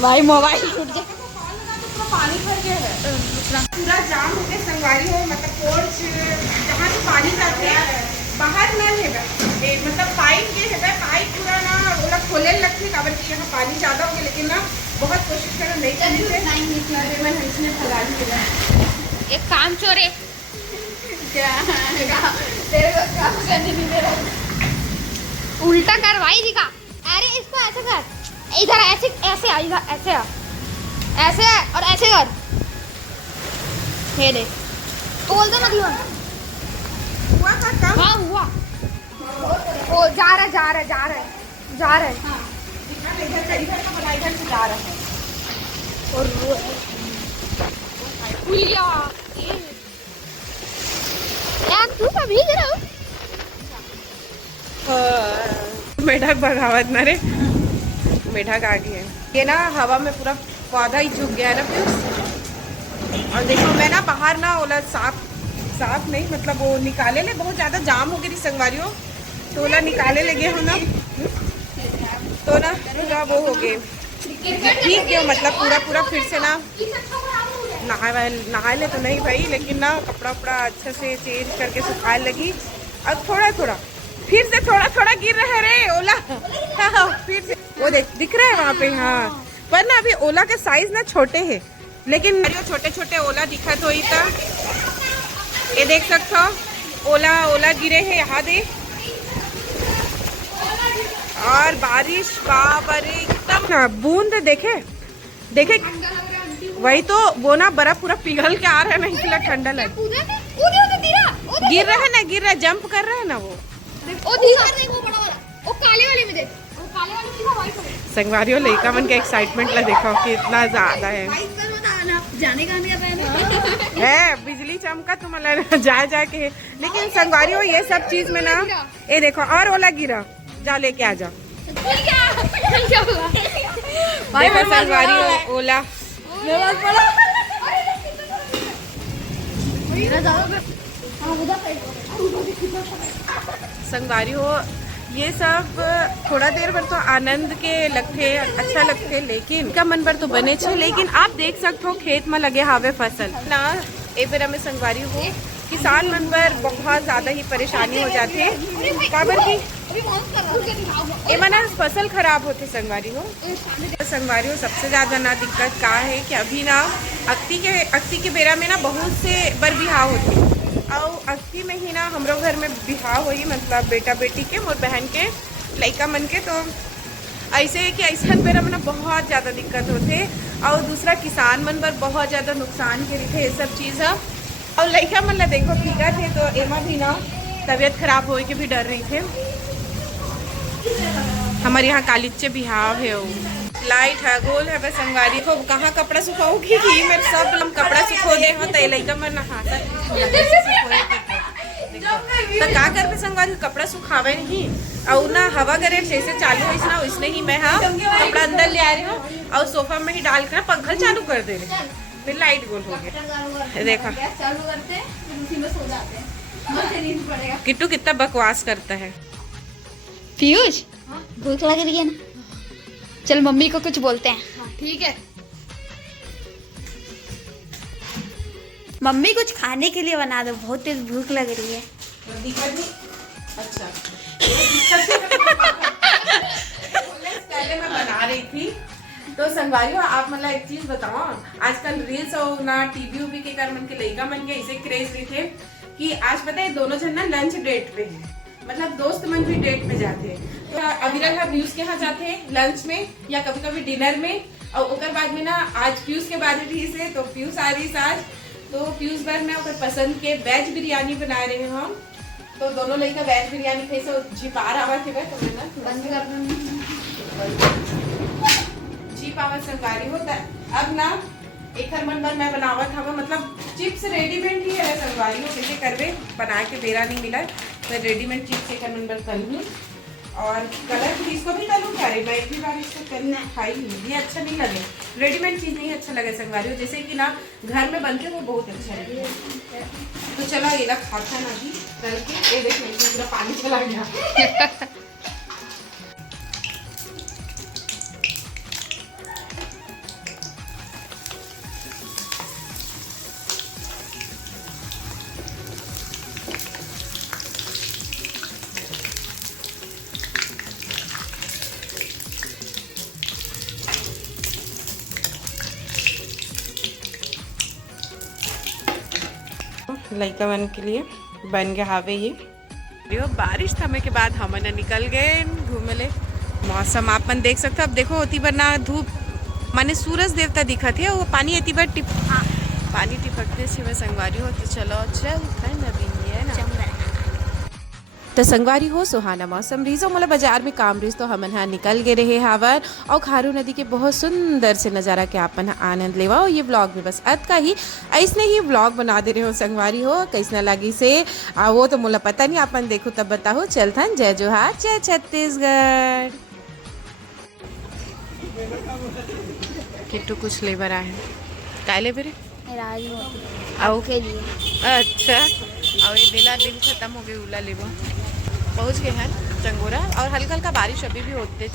भाई मोबाइल टूट गया, पानी भर गया है, पूरा जाम हो गया। संगवारी हो मतलब पोर्च जहाँ से पानी जाते हैं बाहर न है, मतलब पाइप ये है, पाइप पूरा ना ओला खोले लगती काबर कि यहाँ पानी ज़्यादा हो गया, लेकिन ना बहुत कोशिश करो नहीं करने से हंसने भगा दिया। एक काम चोरे क्या तेरे को काम करने नहीं दे रहा, उल्टा करवाई दिखा। अरे इसको ऐसे कर, इधर ऐसे ऐसे आ, इधर ऐसे आ, ऐसे और ऐसे कर, ये देख बोल दे ना दीवान। हुआ था काम? हाँ हुआ, ओ जा रहा जा रहा जा रहा जा रहा है। हाँ इधर का बना, इधर से जा रहा है और यार तू तो भीग रहा हो। मेढक भगावत ना रे, मेढक आ गई है। ये ना हवा में पूरा पौधा ही झुक गया है ना फिर। और देखो मैं ना बाहर ना ओला साफ नहीं मतलब वो निकाले ले, बहुत ज़्यादा जाम हो गई संगवारियों, तो ओला निकाले लगे हो ना, तो ना पूरा वो हो गए ठीक है, मतलब पूरा फिर से ना नहाए ले तो नहीं भाई, लेकिन ना कपड़ा उपड़ा अच्छे से चेंज करके सुखाने लगी। अब थोड़ा फिर से थोड़ा गिर रहा है रे ओला। हाँ, फिर से वो दिख रहा है वहाँ पे। हाँ पर ना अभी ओला का साइज ना छोटे है, लेकिन छोटे ओला दिखा तो ही था। ये देख सकते हो ओला गिरे हैं यहाँ दे, और बारिश बाबरे एकदम बूंद देखे वही तो वो ना बर्फ पूरा पिघल के आ रहा है ना, इसलिए ठंडा लग गिर रहा है ना, जंप कर रहा है ना वो काले वाले में देख, काले वाले में व्हाइट वाले। संगवारियों लड़का मन के एक्साइटमेंट ला देखो कितना ज्यादा है। जाने का नहीं है बिजली चमका तुम्हारा जा के, लेकिन संगवारियों ये सब चीज में ना ये देखो और ओला गिरा, जा लेके आ जा। देखो संगवारी ओला संगवारी हो, ये सब थोड़ा देर पर तो आनंद के लगते अच्छा लगते, लेकिन का मन पर तो बने छे। लेकिन आप देख सकते हो खेत में लगे हावे फसल ना, ए बेरा में संगवारी हो किसान मन पर बहुत ज्यादा ही परेशानी हो जाती है, काबर की ए मना फसल खराब होते। संगवारी हो सबसे ज्यादा ना दिक्कत का है कि अभी ना अक्ति के बेरा में ना बहुत से बर बिहाव होते, और अक्ति में ही ना हमरो घर में बिहाव हुई, मतलब बेटा बेटी के मोर बहन के लड़का मन के। तो ऐसे है कि ऐसा बेरा में ना बहुत ज़्यादा दिक्कत होते, और दूसरा किसान मन पर बहुत ज़्यादा नुकसान के लिए ये सब चीज़ है। और लड़का मन ला देखो भीगा थे, तो एमा भी ना तबीयत खराब होए के भी डर रही थे। हमारे यहाँ कालीचे बिहाव है, वो लाइट है गोल है बस संगवारी को कहाँ कपड़ा सुखाऊंगी कि मेरे सब कपड़ा सुखो दे हो तो लड़का मन नहा तो का कर पे संगवारी कपड़ा सुखावे नहीं, और ना हवा करे जैसे चालू है ना उसने ही मैं हाँ कपड़ा अंदर ले आ रही हूँ, और सोफा में ही डाल कर पंखा चालू कर दे रही, फिर लाइट गोल हो गया। देखा किट्टू कितना बकवास करता है। पीयूष भूख लग रही है ना, चल मम्मी को कुछ बोलते हैं। ठीक है मम्मी कुछ खाने के लिए बना दो, बहुत तेज भूख लग रही है। अच्छा पहले मैं बना रही थी तो संगवारियों आप मतलब एक चीज बताओ, आजकल रील्स और ना टीवी उवी के कर मन के लड़का मन के ऐसे क्रेज रहे थे कि आज पता है दोनों जन ना लंच डेट पे है, मतलब दोस्त मन भी डेट में जाते हैं। तो अविरल हम पीयूष के यहाँ जाते हैं लंच में या कभी कभी डिनर में, और उसके बाद में ना आज पीयूष के बाद रही से तो पीयूष आ रही आज, तो पीयूष बार में ओकर पसंद के वेज बिरयानी बना रहे हैं हम, तो दोनों लड़का वेज बिरयानी खाई से झिपार आवा थे तो मैं ना बंद कर झिप आवा संगवारी होता। अब ना एक मन बार मैं बनावत हवा, मतलब चिप्स रेडीमेड ही है संगवारी हो, कैसे करवे बना के बेरा नहीं मिला, मैं रेडीमेड चिप्स एक मन बार तलूँ, और कलर भी इसको भी तलूँ क्या रे, मैं इतनी बार इसको तलना खाई नहीं, ये अच्छा नहीं लगे, रेडीमेड चीज़ नहीं अच्छा लगे संगवारी हो, जैसे कि ना घर में बनते वो बहुत अच्छा लगे। तो चलो ये ना खाता ना भी तल के, ये देख पूरा पानी चला गया। लड़का बन के लिए बन गया हावे ये। बारिश थमे के बाद हम निकल गए घूमे ले। मौसम आप मन देख सकते हो। अब देखो होती वरना धूप माने सूरज देवता दिखत है, वो पानी अति बार पानी टिपकने से मैं संगवारी हो। तो चलो चल नवीन है ना तो संगवारी हो सुहाना मौसम रहीजो मोला बाजार में काम रहीज तो हमन यहाँ निकल गए रहे हावर और खारू नदी के बहुत सुंदर से नज़ारा के आपन आनंद लेवा। और ये व्लॉग में बस अत का ही ऐसने ही व्लॉग बना दे रहे हो संगवारी हो। कैसना लगी से वो तो मोला पता नहीं, आपन देखो तब बताओ। चलथन जय जोहार जय छत्तीसगढ़। किट्टू कुछ लेबर आए काय ले बेरे आओ के लिए। अच्छा और ये दिल खत्म हो गए उला लेबो पहुँच गए हैं चंगोरा। और हल्का हल्का बारिश अभी भी होते